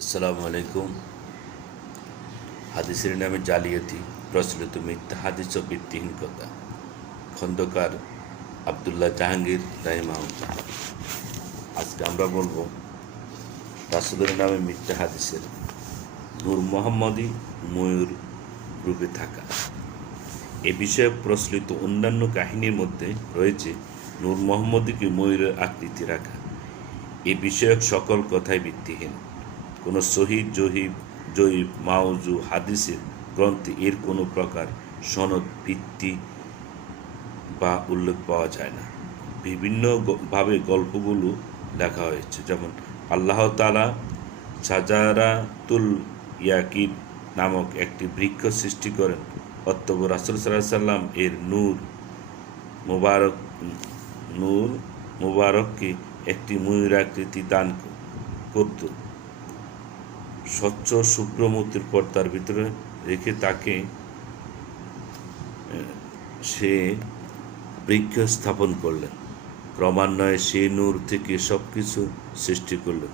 আসসালামু আলাইকুম। হাদিসের নামে জালিয়াতি, প্রচলিত মিথ্যা হাদিস ও ভিত্তিহীন কথা। খন্দকার আবদুল্লাহ জাহাঙ্গীর রাহিমাহুল্লাহ। আজকে আমরা বলবো রাসূলের নামে মিথ্যা হাদিসের নূর মোহাম্মদী ময়ূর রূপে থাকা। এ বিষয়ে প্রচলিত অন্যান্য কাহিনীর মধ্যে রয়েছে নূর মোহাম্মদীকে ময়ূরের আকৃতি রাখা। এ বিষয়ক সকল কথাই ভিত্তিহীন। কোনো সহিহ জয়ীফ মাউজু হাদিসের গ্রন্থে এর কোনো প্রকার সনদ ভিত্তি বা উল্লেখ পাওয়া যায় না। বিভিন্নভাবে গল্পগুলো লেখা হয়েছে, যেমন আল্লাহ তাআলা শাজারাতুল ইয়াকিন নামক একটি বৃক্ষ সৃষ্টি করেন, অতঃপর রাসূল সাল্লাল্লাহু আলাইহি সাল্লাম এর নূর মুবারককে একটি ময়ূরাকৃতি দান করত। স্বচ্ছ শুভ্র মূর্তির পর্দার ভিতরে রেখে তাকে সে বৃক্ষ স্থাপন করলেন। ক্রমান্বয়ে সে নূর থেকে সব কিছু সৃষ্টি করলেন।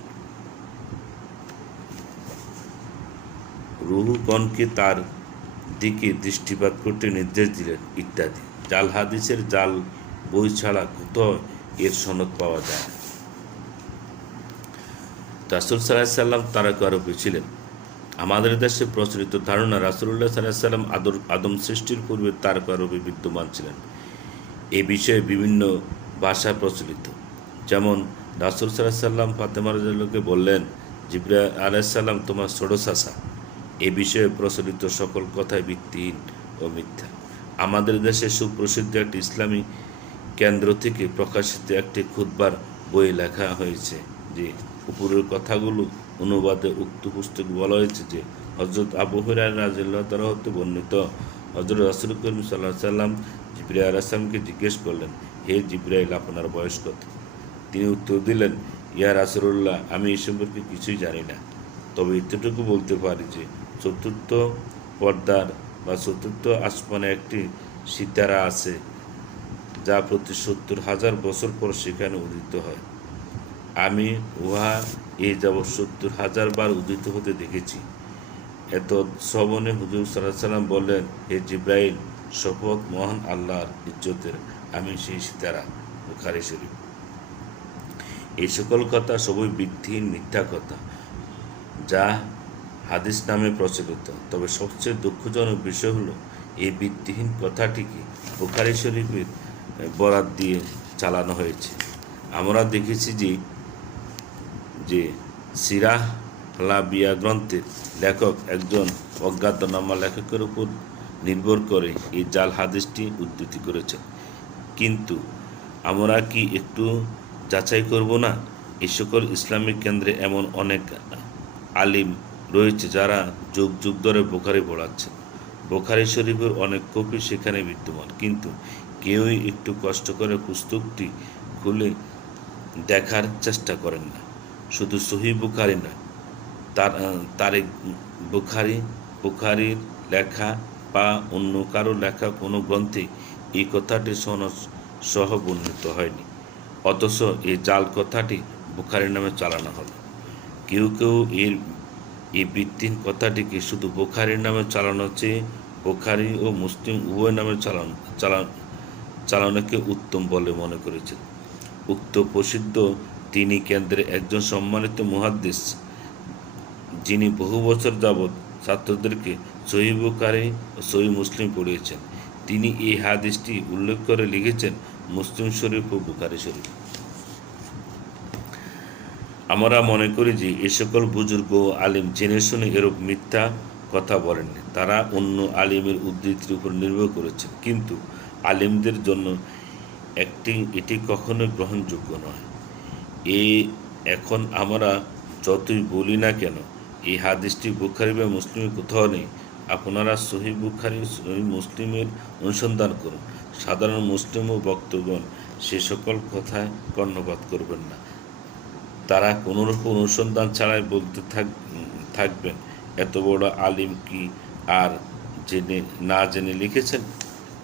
রূহগণকে তার দিকে দৃষ্টিপাত করতে নির্দেশ দিলেন ইত্যাদি। জাল হাদিসের জাল বই ছাড়া কোথাও এর সনদ পাওয়া যায় না। রাসূল সাল্লাল্লাহু আলাইহি সাল্লাম তারকা আরোপী ছিলেন। আমাদের দেশে প্রচলিত ধারণা রাসূলুল্লাহ সাল্লাল্লাহু আলাইহি সাল্লাম আদম সৃষ্টির পূর্বে তারকা আরোপী বিদ্যমান ছিলেন। এ বিষয়ে বিভিন্ন ভাষা প্রচলিত, যেমন রাসূল সাল্লাল্লাহু আলাইহি সাল্লাম ফাতেমা রাদিয়াল্লাহুকে বললেন, জিবরাইল আলাইহিস সালাম তোমার ছোট চাচা। এ বিষয়ে প্রচলিত সকল কথাই ভিত্তিহীন ও মিথ্যা। আমাদের দেশে সুপ্রসিদ্ধ একটি ইসলামী কেন্দ্র থেকে প্রকাশিত একটি খুতবার বই লেখা হয়েছে যে উপরের কথাগুলো অনুবাদে উক্ত পুস্তকে বলা হয়েছে যে হযরত আবু হুরায়রা রাদিয়াল্লাহু তাআলা হতে বর্ণিত, হযরত রাসূল করিম সাল্লাল্লাহু আলাইহি সাল্লাম জিবরাইল আলাইহিস সালামকে জিজ্ঞেস করলেন, হে জিবরাইল, আপনার বয়স কত? তিনি উত্তর দিলেন, ইয়া রাসূলুল্লাহ, আমি এই সম্পর্কে কিছুই জানি না, তবে এতটুকু বলতে পারি যে চতুর্থ পর্দার বা চতুর্থ আসমানে একটি সিতারা আছে, যা প্রতি ৭০,০০০ বছর পর সেখানে উদিত হয়। আমি উহা এ যাবৎ ৭০,০০০ বার উদিত হতে দেখেছি। এত শ্রবণে হুজুর সাল্লাল্লাহু আলাইহি সাল্লাম বললেন, হে জিবরাইল, শপথ মহান আল্লাহর ইজ্জতের, আমি সেই সিতারা। বুখারী শরীফ। এই সকল কথা সবই ভিত্তিহীন মিথ্যা কথা, যা হাদিস নামে প্রচলিত। তবে সবচেয়ে দুঃখজনক বিষয় হলো এই ভিত্তিহীন কথাটিকে বুখারী শরীফের বরাত দিয়ে চালানো হয়েছে। আমরা দেখেছি যে সিরাহ হালাবিয়া গ্রন্থের লেখক একজন অজ্ঞাতনামা লেখকের উপর নির্ভর করে এই জাল হাদিসটি উদ্ধৃতি করেছেন। কিন্তু আমরা কি একটু যাচাই করব না? এই সকল ইসলামিক কেন্দ্রে এমন অনেক আলিম রয়েছে যারা যুগ যুগ ধরে বুখারী পড়াচ্ছেন। বুখারী শরীফের অনেক কপি সেখানে বিদ্যমান, কিন্তু কেউই একটু কষ্ট করে পুস্তকটি খুলে দেখার চেষ্টা করেন না। শুধু সহিহ বুখারী নয়, তারিখ বুখারীর লেখা বা অন্য কারো লেখা কোনো গ্রন্থে এই কথাটি সনদ সহ বর্ণিত হয়নি, অথচ এই জাল কথাটি বুখারীর নামে চালানো হলো। কেউ কেউ এই ভিত্তিহীন কথাটিকে শুধু বুখারীর নামে চালানোর চেয়ে বুখারী ও মুসলিম উভয় নামে চালানোকে উত্তম বলে মনে করেছেন। উক্ত প্রসিদ্ধ তিনি কেন্দ্রের একজন সম্মানিত মুহাদ্দিস, যিনি বহু বছর যাবৎ ছাত্রদেরকে সহিহ বুখারী ও সহিহ মুসলিম পড়িয়েছেন। তিনি এই হাদিসটি উল্লেখ করে লিখেছেন মুসলিম শরীফ ও বুখারী শরীফ। আমরা মনে করি যে এ সকল বুজুর্গ ও আলিম জেনে শুনে এরূপ মিথ্যা কথা বলেননি। তারা অন্য আলিমের উদ্ধৃতির উপর নির্ভর করেছেন, কিন্তু আলিমদের জন্য এটি কখনোই গ্রহণযোগ্য নয়। এখন আমরা যতই বলি না কেন, এই হাদিসটি বুখারী বা মুসলিমে কোথাও নেই। আপনারা সহিহ বুখারী সহিহ মুসলিমের অনুসন্ধান করুন। সাধারণ মুসলিম ও ভক্তগণ সে সকল কথায় কর্ণপাত করবেন না। তারা কোনোরকম অনুসন্ধান ছাড়াই বলতে থাকবেন, এত বড় আলিম কি আর না জেনে লিখেছেন?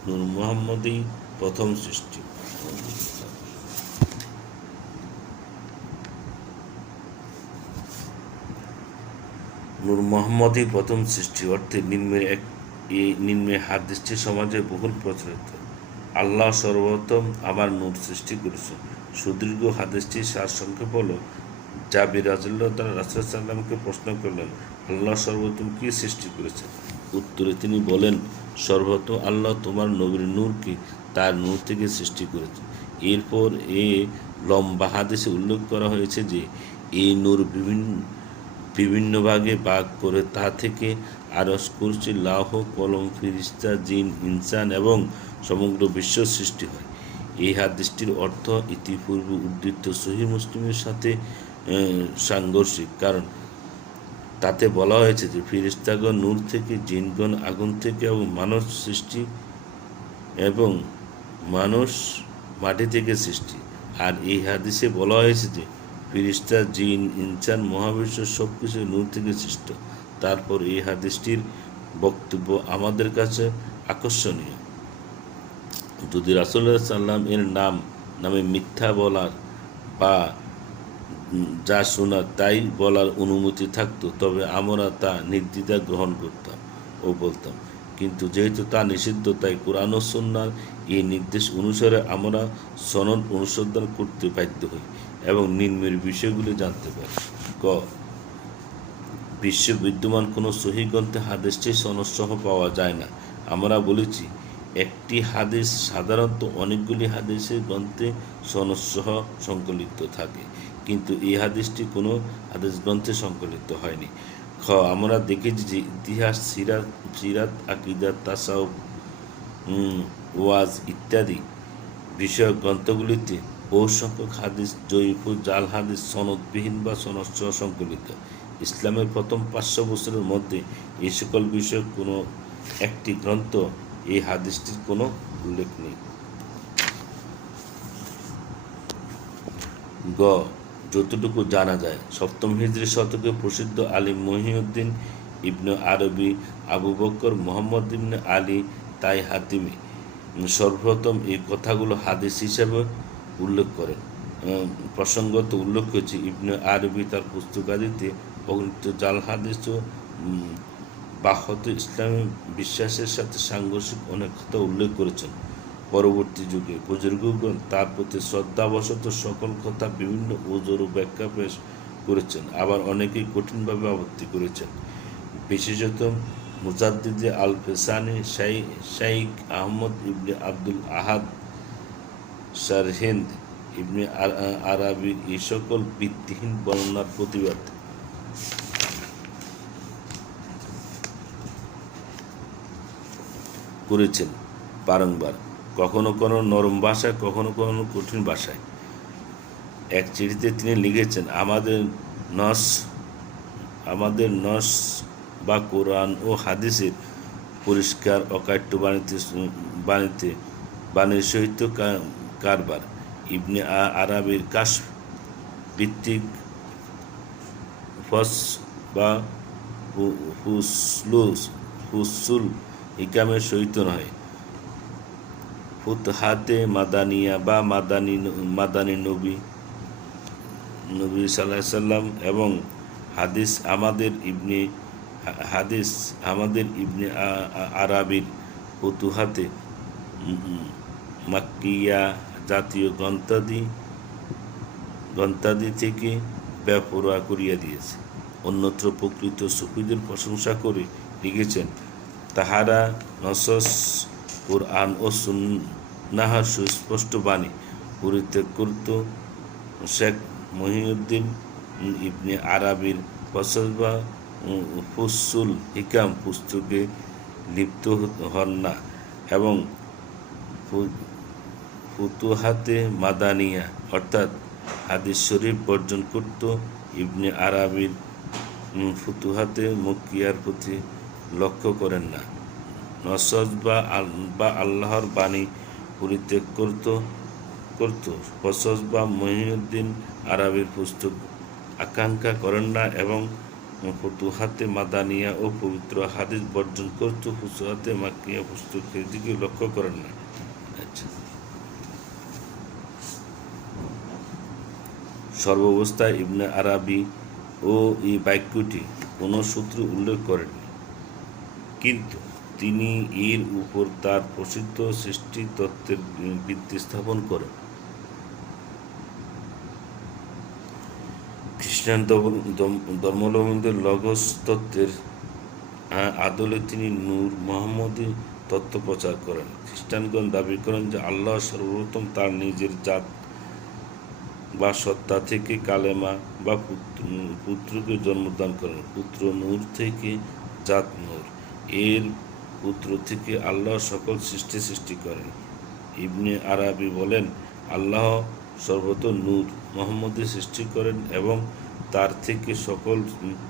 নূর মুহাম্মদই প্রথম সৃষ্টি। নূর মোহাম্মদই প্রথম সৃষ্টি অর্থে নিম্নে হাদীসটি সমাজে বহুল প্রচলিত। আল্লাহ সর্বপ্রথম আমার নূর সৃষ্টি করেছেন। সুদীর্ঘ হাদীসটির সারসংক্ষেপ হল, জাবির রাদিয়াল্লাহু তাআলা রাসূল সাল্লামকে প্রশ্ন করলেন, আল্লাহ সর্বপ্রথম কি সৃষ্টি করেছেন? উত্তরে তিনি বলেন, সর্বপ্রথম আল্লাহ তোমার নবীর নূরকে তার নূর থেকে সৃষ্টি করেছেন। এরপর লম্বা হাদীসে উল্লেখ করা হয়েছে যে এই নূর বিভিন্ন ভাগে ভাগ করে তা থেকে আরশ, কুরসি, লৌহ, কলম, ফেরেশতা, জিন, ইনসান এবং সমগ্র বিশ্ব সৃষ্টি হয়। এই হাদীসটির অর্থ ইতিপূর্বে উদ্ধৃত সহিহ মুসলিমের সাথে সাংঘর্ষিক, কারণ তাতে বলা হয়েছে যে ফেরেশতাগণ নূর থেকে, জিনগণ আগুন থেকে এবং মানুষ মাটি থেকে সৃষ্টি। আর এই হাদিসে বলা হয়েছে যে ফেরেশতা, জিন, ইনসান, মহাবিশ্ব সব কিছু নূর থেকে সৃষ্ট। তারপর এই হাদিসটির বক্তব্য আমাদের কাছে আকর্ষণীয়। যদি রাসূলুল্লাহ সাল্লাম এর নামে মিথ্যা বলার বা যা শোনা তাই বলার অনুমতি থাকতো, তবে আমরা তা নির্দ্বিধায় গ্রহণ করতাম ও বলতাম। কিন্তু যেহেতু তা নিষিদ্ধ, তাই কোরআন ও সুন্নাহর এই নির্দেশ অনুসারে আমরা সনদ অনুসন্ধান করতে বাধ্য হই এবং নিম্নের বিষয়গুলি জানতে পারি। ক, বিশ্বে বিদ্যমান কোনো সহিহ গ্রন্থে হাদীসটি সনদসহ পাওয়া যায় না। আমরা বলেছি, একটি হাদীস সাধারণত অনেকগুলি হাদীসের গ্রন্থে সনদসহ সংকলিত থাকে, কিন্তু এই হাদীসটি কোনো হাদীস গ্রন্থে সংকলিত হয়নি। খ, আমরা দেখেছি যে ইতিহাস, সিরাত, আকীদা, তাসাউফ, ওয়াজ ইত্যাদি বিষয়ক গ্রন্থগুলিতে বহু সংখ্যক হাদীস জয়ীফ ও জাল হাদীস সনদবিহীন বা সনদসহ সংকলিত। ইসলামের প্রথম 500 বছরের মধ্যে এই সকল বিষয়ক কোনো একটি গ্রন্থ এই হাদীসটির কোনো উল্লেখ নেই। গ, যতটুকু জানা যায়, 7ম হিজরি শতকে প্রসিদ্ধ আলিম মহিউদ্দিন ইবনে আরবি আবু বকর মুহাম্মদ ইবনে আলী তাই হাতিমি সর্বপ্রথম এই কথাগুলো হাদিস হিসাবে উল্লেখ করেন। প্রসঙ্গত উল্লেখ করেছে, ইবনে আরবি তার পুস্তকাদিতে অগণিত জাল হাদিস ও বাহ্যত ইসলামী বিশ্বাসের সাথে সাংঘর্ষিক অনেক কথা উল্লেখ করেছেন। পরবর্তী যুগে বুজুর্গগণ তার প্রতি শ্রদ্ধাবশত সকল কথা বিভিন্ন ওজর ও ব্যাখ্যা পেশ করেছেন, আবার অনেকেই কঠিনভাবে আপত্তি করেছেন। বিশেষত মুজাদ্দিদে আল ফেসানি, শাইখ আহমদ ইবনে আব্দুল আহাদ, শারহিন্দ ইবনে আরাবির এই সকল ভিত্তিহীন বর্ণনার প্রতিবাদ করেছেন বারংবার, কখনো কোনো নরম ভাষায়, কখনো কখনো কঠিন ভাষায়। এক চিঠিতে তিনি লিখেছেন, আমাদের নস বা কোরআন ও হাদিসের পরিষ্কার অকাট্য বাণীর সহিত কারবার। ইবনে আরাবির কাশফ ভিত্তিক ফস বা ফুসুল হিকামের সহিত নয়। ফুতহাতে মাদানিয়া বা মাদানী নবী সাল্লাল্লাহু আলাইহি সাল্লাম এবং হাদিস আমাদের ইবনে আরাবির ফুতুহাতে মাক্কিয়া জাতীয় গ্রন্থাদি থেকে বেপরোয়া করিয়া দিয়েছে। অন্যত্র প্রকৃত সুফিদের প্রশংসা করে লিখেছেন, তাহারা নসস, কোরআন ও সুন্নাহর সুস্পষ্ট বাণী পরিত্যাগ করত। শেখ মহিউদ্দিন ইবনে আরাবির ফসল বা ফুসুল হিকাম পুস্তকে লিপ্ত হন না এবং ফুতুহাতে মাদানিয়া অর্থাৎ হাদিস শরীফ বর্জন করত। ইবনে আরাবির ফুতুহাতে মক্কিয়ার প্রতি লক্ষ্য করেন না। নসজ বা আল্লাহর বাণী পরিত্যাগ করত। ফসজ বা মহিউদ্দিন আরাবির পুস্তক আকাঙ্ক্ষা করেন না এবং ফুতুহাতে মাদানিয়া ও পবিত্র হাদিস বর্জন করত। ফুতুহাতে মাক্কিয়া পুস্তকের দিকে লক্ষ্য করেন না। আচ্ছা, সর্বাবস্থায় ইবনে আরাবি ও এই বাক্যটি কোনো সূত্র উল্লেখ করেননি, কিন্তু তিনি এর উপর তার প্রসিদ্ধ সৃষ্টি তত্ত্বের ভিত্তি স্থাপন করেন। খ্রিস্টান ধর্মাবলম্বীদের লগস তত্ত্বের আদলে তিনি নূর মোহাম্মদী তত্ত্ব প্রচার করেন। খ্রিস্টানগণ দাবি করেন যে আল্লাহ সর্বপ্রথম তার নিজের জাত বা সত্তা থেকে কালেমা বা পুত্রকে জন্মদান করেন। পুত্র নূর থেকে জাত নূর, এর পুত্র থেকে আল্লাহ সকল সৃষ্টি করেন। ইবনে আরাবি বলেন, আল্লাহ সর্বত নূর মোহাম্মদী সৃষ্টি করেন এবং তার থেকে সকল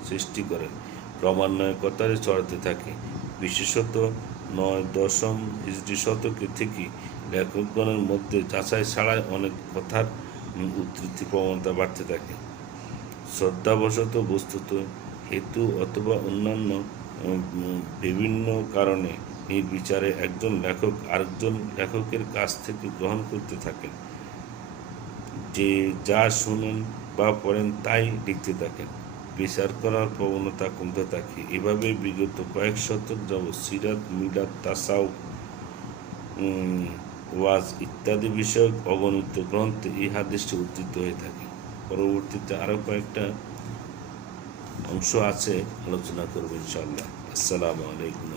সৃষ্টি করেন। ক্রমান্বয়ে কথাটি চড়াতে থাকে। বিশেষত 9-10 হিজরি শতকে থেকে লেখকগণের মধ্যে যাচাই ছাড়াই অনেক কথার উদ্ধৃতি প্রবণতা বাড়তে থাকে। শ্রদ্ধাবশত, বস্তুত হেতু অথবা অন্যান্য বিভিন্ন কারণে নির্বিচারে একজন লেখক আরেকজন লেখকের কাছ থেকে গ্রহণ করতে থাকেন, যে যা শুনেন বা পড়েন তাই লিখতে থাকেন। বিচার করার প্রবণতা কমতে থাকে। এভাবে বিগত কয়েক শতক যাবৎ সিরাত, মিলাদ, তাসাউফ, ওয়াজ ইত্যাদি বিষয়ক অগণিত গ্রন্থে এই হাদিসটি উদ্ধৃত হয়ে থাকে। পরবর্তীতে আরও কয়েকটা অংশ আছে, আলোচনা করবো ইনশাআল্লাহ। আসসালামু আলাইকুম।